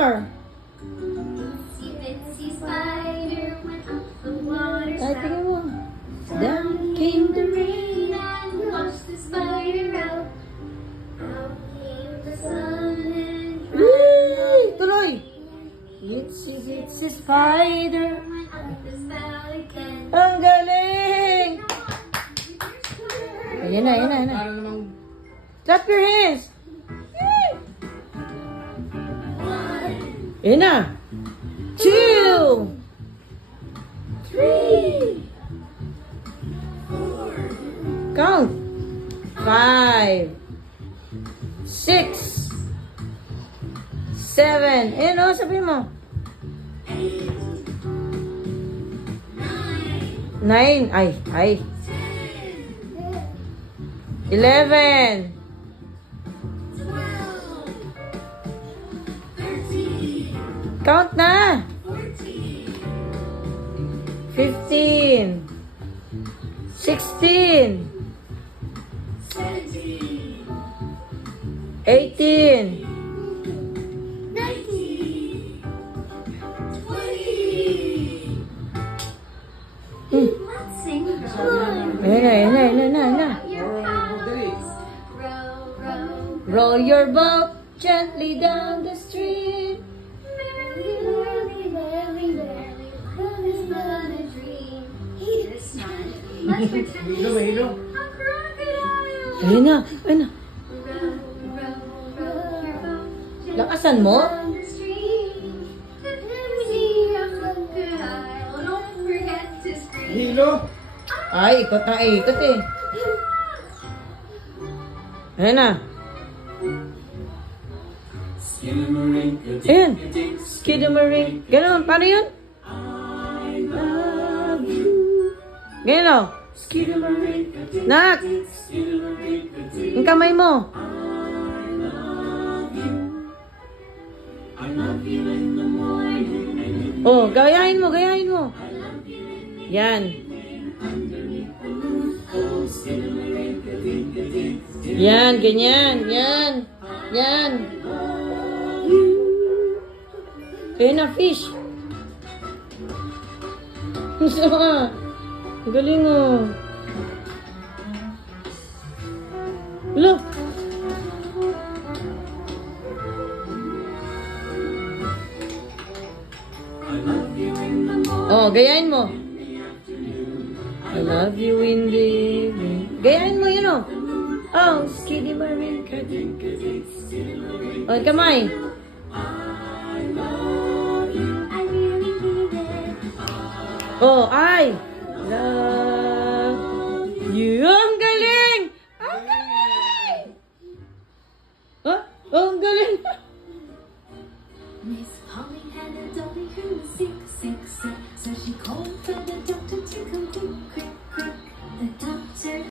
more. Itsy bitsy spider went up the water Ay, spout. tingin mo. Down came the rain and washed the spider out. Out came the sun and Whee! Tuloy. Itsy bitsy spider. went up the spout again. Ang galing! Ayan na, ayan na, ayan na. Parang namang Clap your hands! Ayan na! 2 3 Count! 5 6 7 Ayan o, sabi mo. 9 Ay 11 Count na! 15 16 18 Let's sing row, Ayan na. your house. Row, Row your boat gently down the stream. merrily, merrily, merrily, merrily, love is but a dream. This time, let's pretend hilo, it's hilo. a crocodile. Ayan na. Row, row your boat Lakasan mo. down the stream. If you see a crocodile, don't forget to scream. hilo. Ay, ikot na ikot eh. Ayan na. Ayan. Skidamaring. Ganon, paano yun? Ganon o. Nak! Ang kamay mo. Oh, gayahin mo. Yan. Yan, ganyan. Yan. Kaya na, fish. Gusto ka. Galing oh. Look. Oh, gayahin mo. I love you in the evening. Gayahin mo yun oh. Oh, skiddy marine. Oh, kamay. I really mean it. Oh, I love you. Ang galing! Ang galing! Huh? Oh, ang galing! Miss Polly had a dolly who was sick. So she called for the doctor to come quick. The